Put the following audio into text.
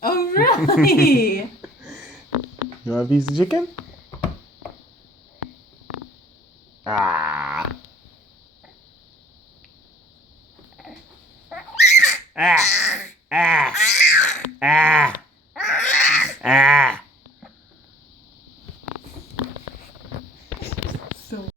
Oh, really? You want a piece of chicken? Ah. Ah. Ah.